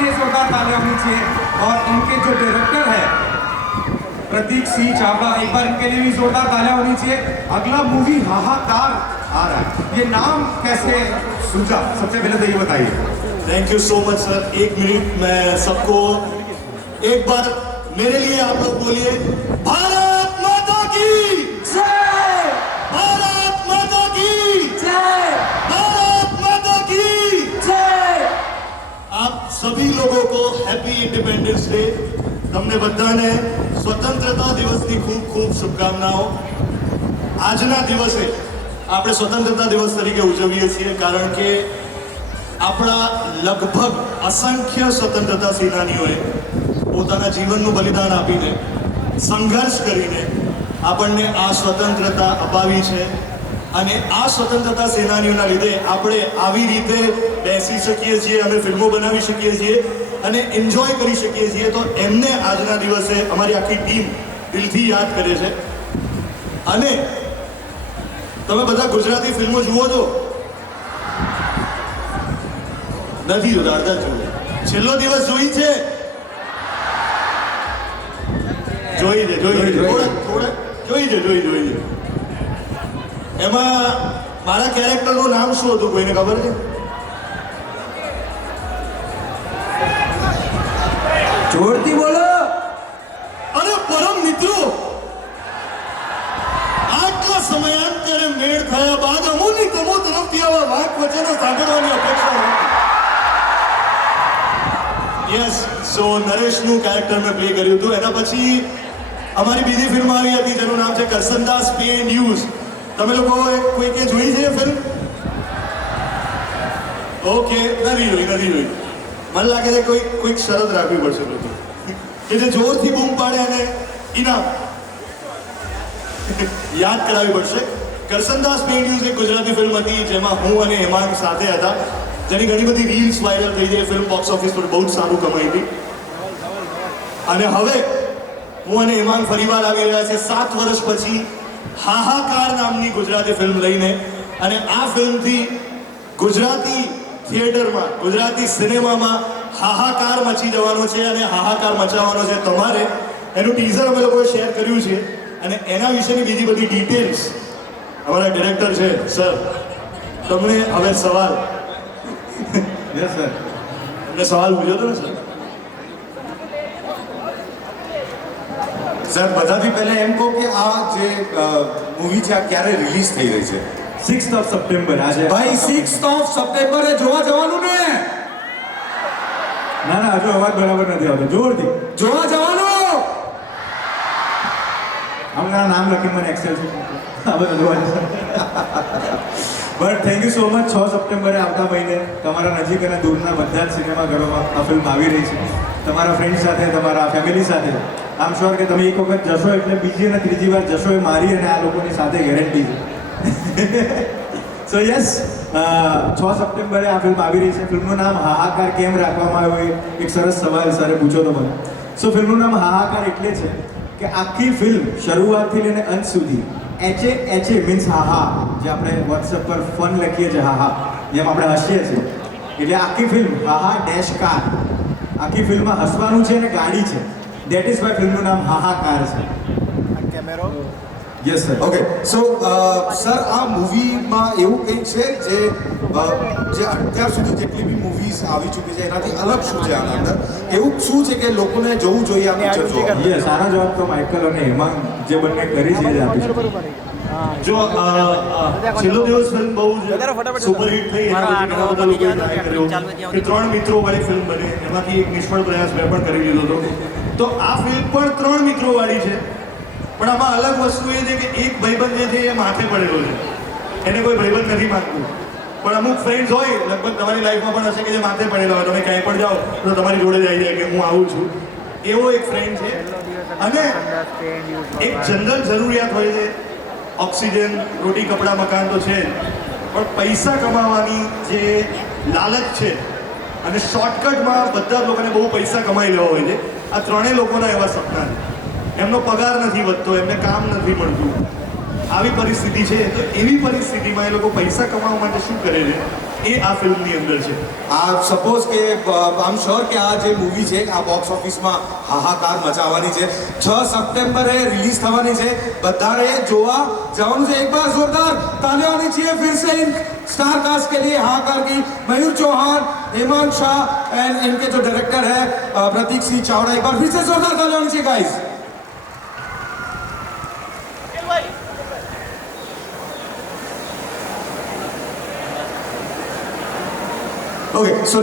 लिए जोरदार तालियां होनी चाहिए। और इनके जो डायरेक्टर है प्रतीक सिंह चावला, एक बार इनके लिए भी जोरदार तालियां होनी चाहिए। अगला मूवी हाहाकार आ रहा है, ये नाम कैसे सूझा, सबसे पहले तो ये बताइए। Thank you so much sir. 1 minute मैं सबको एक बार मेरे लिए आप लोग बोलिए भारत माता की जय, भारत माता की जय, भारत माता की जय। आप सभी लोगों को हैप्पी इंडिपेंडेंस डे। તમને બધાને સ્વતંત્રતા દિવસની ખૂબ ખૂબ શુભકામનાઓ। આજના દિવસે આપણે સ્વતંત્રતા દિવસ તરીકે ઉજવીએ છીએ કારણ કે આપણા લગભગ અસંખ્ય સ્વતંત્રતા સેનાનીઓએ પોતાના જીવનનું બલિદાન આપીને સંઘર્ષ કરીને આપણને આ સ્વતંત્રતા અપાવી છે અને આ સ્વતંત્રતા સેનાનીઓના લીધે આપણે આવી રીતે બેસી શકીએ છીએ, અમે ફિલ્મો બનાવી શકીએ છીએ અને એન્જોય કરી શકીએ છીએ। તો એમને આજના દિવસે અમારી આખી ટીમ દિલથી યાદ કરે છે। અને તમે બધા ગુજરાતી ફિલ્મો જુઓ છો? નથી જોતા, અડધા જુઓ। છેલ્લો દિવસ જોઈ છે? જોઈ છે થોડા જોઈ છે। એમાં મારા કેરેક્ટરનું નામ શું હતું, કોઈને ખબર છે? જોરથી બોલો। અરે પરમ મિત્રો, આટલા સમયાંતરે મેળ થયા બાદ અમોની તમો તરફથી આવા વાક વચનો સાંભળવાની અપેક્ષા હતી। યસ, સો નરેશનું કેરેક્ટર મેં પ્લે કર્યું હતું। એના પછી અમારી બીજી ફિલ્મ આવી હતી જેનું નામ છે કરસનદાસ પે ન્યૂઝ। તમે લોકો કોઈ કે જોઈ છે ફિલ્મ? ઓકે, નથી જોઈ। મને લાગે છે કોઈક શરત રાખવી પડશે લોકો કે જે જોરથી બૂમ પાડે અને ઇનામ યાદ કરાવવી પડશે। કરસનદાસ પે ન્યૂઝ એક ગુજરાતી ફિલ્મ હતી જેમાં હું અને હેમાંગ સાથે હતા, જેની ઘણી બધી રીલ્સ વાયરલ થઈ છે। ફિલ્મ બોક્સ ઓફિસ પર બહુ જ સારું કમાઈ હતી અને હવે હું અને હેમાંગ ફરીવાર આવી રહ્યા છે 7 વર્ષ પછી હાહાકાર નામની ગુજરાતી ફિલ્મ લઈને। અને આ ફિલ્મથી ગુજરાતી થિયેટરમાં, ગુજરાતી સિનેમામાં હાહાકાર મચી જવાનો છે અને હાહાકાર મચાવવાનો છે તમારે। એનું ટીઝર અમે લોકોએ શેર કર્યું છે અને એના વિશેની બીજી બધી ડિટેલ્સ અમારા ડિરેક્ટર છે સર, તમને હવે સવાલ યસ સર, તમને સવાલ પૂછ્યો હતો ને સર? સર બધાથી પહેલા એમ કહો કે આ જે મૂવી છે આ ક્યારે રિલીઝ થઈ રહી છે? 6th of September આજે। ભાઈ 6th of સપ્ટેમ્બરે જોવા જવાનું ને? ના હજુ અવાજ બરાબર નથી આવતો, જોરથી જોવા જવાનું? હમણાં નામ લખી મને એક્સેલ છે આ બધું જોવા but thank you so much. 6 સપ્ટેમ્બરે આવતા મહિને તમારા નજીક અને દૂરના બધા જ સિનેમાઘરોમાં આ ફિલ્મ આવી રહી છે, તમારા ફ્રેન્ડ સાથે, તમારા ફેમિલી સાથે। આમ શ્યોર કે તમે એક વખત જશો એટલે બીજી અને ત્રીજી વાર જશો એ મારી અને આ લોકોની સાથે ગેરંટી છે। સો યસ, 6 સપ્ટેમ્બરે આ ફિલ્મ આવી રહી છે। ફિલ્મનું નામ હાહાકાર કેમ રાખવામાં આવ્યું એક સરસ સવાલ સરે પૂછો તો મને। સો ફિલ્મનું નામ હાહાકાર એટલે છે કે આખી ફિલ્મ શરૂઆતથી લઈને અંત સુધી HA મીન્સ હાહા, જે આપણે વોટ્સએપ પર ફન લખીએ છીએ હાહા, જેમ આપણે હસીએ છીએ, એટલે આખી ફિલ્મ હાહા ડેશ કાર, આખી ફિલ્મમાં હસવાનું છે અને ગાડી છે, દેટ ઇઝ વાય ફિલ્મનું નામ હાહાકાર છે। Yes sir. ઓકે, સો સર આ મૂવીમાં એવું કંઈક છે જે અત્યાર સુધી જેટલી બી મૂવીઝ આવી ચૂકી છે એનાથી અલગ શું છે આના અંદર? એવું શું છે કે લોકોને જોવું જોઈએ આ પિક્ચર જોવા? યસ, આનો જવાબ તો માઇકલ અને હેમાંગ જે બંને કરી છે એ આપી છે। જો છેલ્લો દિવસ ફિલ્મ બહુ જ સુપરહિટ થઈ, એના પછી ઘણા બધા લોકોએ ટ્રાય કર્યો કે 3 મિત્રો વાળી ફિલ્મ બને, એમાંથી એક નિષ્ફળ પ્રયાસ મેં પણ કરી લીધો હતો। તો આ ફિલ્મ પણ 3 મિત્રો વાળી છે, પણ આમાં અલગ વસ્તુ એ છે કે એક ભાઈબંધ જે છે એ માથે પડેલો છે, એને કોઈ ભાઈબંધ નથી માનતું। પણ અમુક ફ્રેન્ડ્સ હોય, લગભગ તમારી લાઈફમાં પણ હશે કે જે માથે પડેલા હોય, તમે ક્યાંય પણ જાઓ તો તમારી જોડે જ આવી જાય કે હું આવું છું, એવો એક ફ્રેન્ડ છે। અને એક જનરલ જરૂરિયાત હોય છે, ઓક્સિજન, રોટી, કપડાં, મકાન તો છે જ, પણ પૈસા કમાવાની જે લાલચ છે અને શોર્ટકટમાં બધા લોકોને બહુ પૈસા કમાઈ લેવા હોય છે। આ ત્રણેય લોકોના એવા સપના છે, એમનો પગાર નથી વધતો, એમને કામ નથી મળતું, આવી પરિસ્થિતિ છે। તો એવી પરિસ્થિતિમાં એ લોકો પૈસા કમાવા માટે શું કરે છે એ આ ફિલ્મની અંદર છે. આ સપોઝ કે આઈ એમ શ્યોર કે આ જે મૂવી છે આ બોક્સ ઓફિસમાં હાહાકાર મચાવવાની છે. 6 સપ્ટેમ્બરે રિલીઝ થવાની છે. બધાએ જોવા જવાનું છે. એક બાર જોરદાર તાलियां होनी चाहिए फिर से इन स्टार कास्ट के लिए हाहाकार की. मयूर चौहान, हेमंत शाह एंड इनके जो डायरेक्टर है प्रतीक सिंह चावड़ा. एक बार फिर से जोरदार तालियां होनी चाहिए गाइस. Okay, so